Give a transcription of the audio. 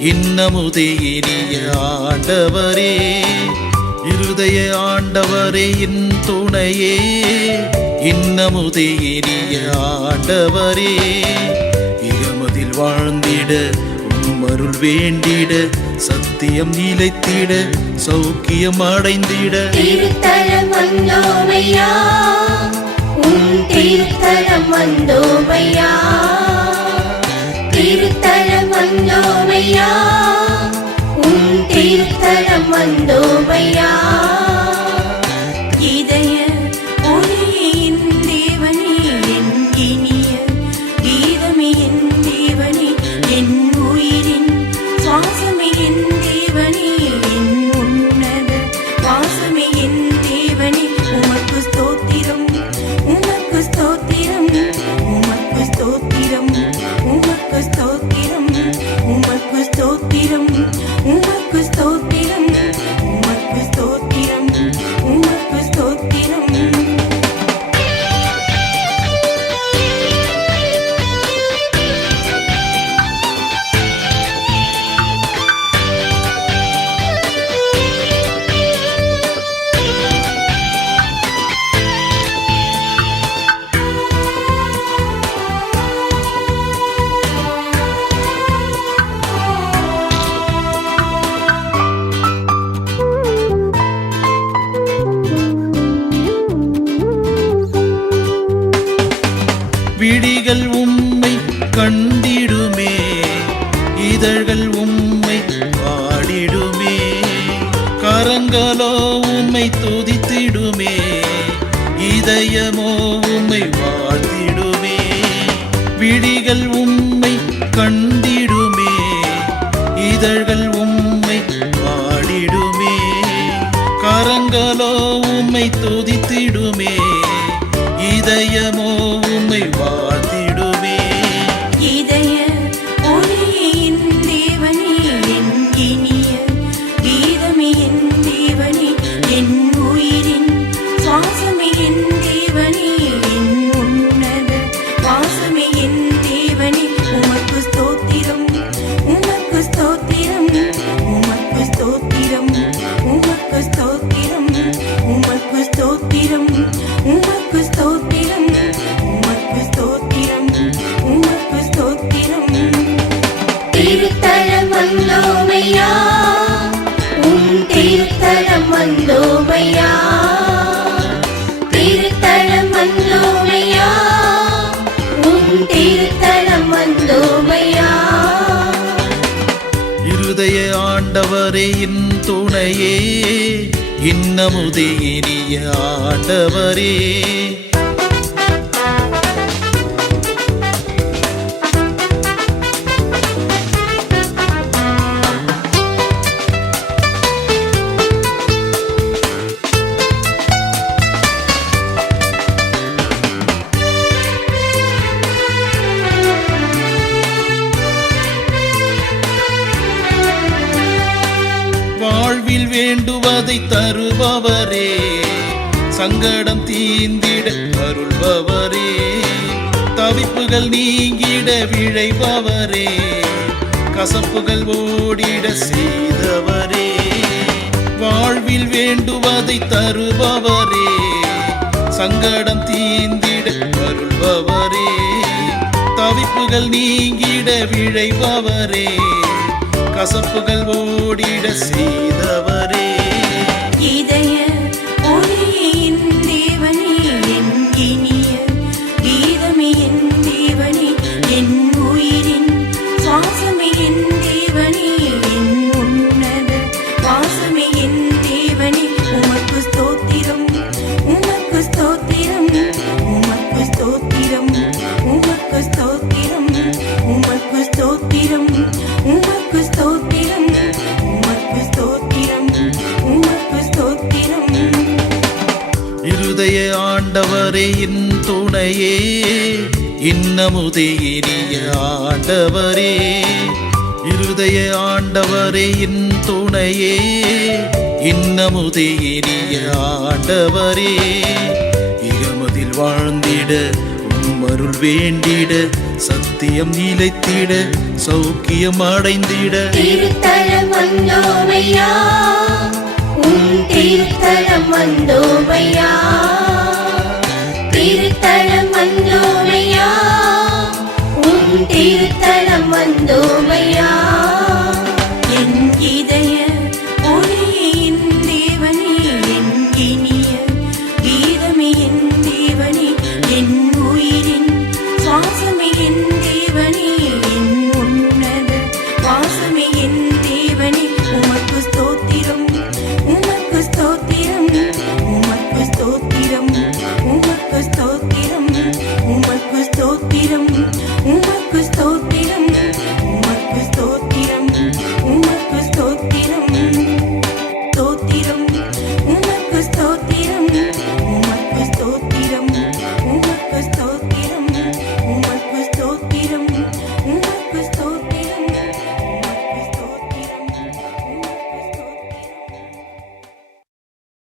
இன்னமுதே இனிய ஆண்டவரே இருதய ஆண்டவரே என் துணையே. இன்னமுதே இனிய ஆண்டவரே இகமதில் வாழ்ந்திட உம்மருள் வேண்டிட சத்தியம் நிலைத்திட சௌக்கியம் அடைந்திட. திருத்தலம் வந்தோமையா? உன் திருத்தலம் வந்தோமையா? ஐயா உன் தீர்த்தனம் வந்தோமையா? விழிகள் உம்மை கண்டிடுமே இதழ்கள் உம்மை பாடிடுமே கரங்களோ உம்மை துதித்திடுமே இதயமோ உம்மை வாழ்த்திடுமே விழிகள் உம்மை கண்டிடுமே இதழ்கள் உம்மை பாடிடுமே கரங்களோ உம்மை துதித்திடுமே இதயமோ திருத்தலம் வந்தோமையா? இருதய ஆண்டவரே என் துணையே இன்னமுதே இனிய ஆண்டவரே. வேண்டுவதை தருபவரே. சங்கடம் தீந்திட அருள்பவரே. தவிப்புகள் நீங்கிட விழைபவரே. கசப்புகள் ஓடிட செய்தவரே. வாழ்வில் வேண்டுவதை தருபவரே. சங்கடம் தீந்திட அருள்பவரே. தவிப்புகள் நீங்கிட விழைபவரே. கசப்புகள் ஓடிட செய்தவரே. gideyim. இருதய ஆண்டவரே என் துணையே. இன்னமுதே இனிய ஆண்டவரே. இருதய ஆண்டவரே என் துணையே. இன்னமுதே இனிய ஆண்டவரே. இகமதில் வாழ்ந்திட உம்மருள் வேண்டிட சத்தியம் நிலைத்திட சௌக்கியம் அடைந்திட. திருத்தலம் வந்தோமையா திருத்தலம் வந்தோமையா? திருத்தலம் வந்தோமையா? உன் திருத்தலம்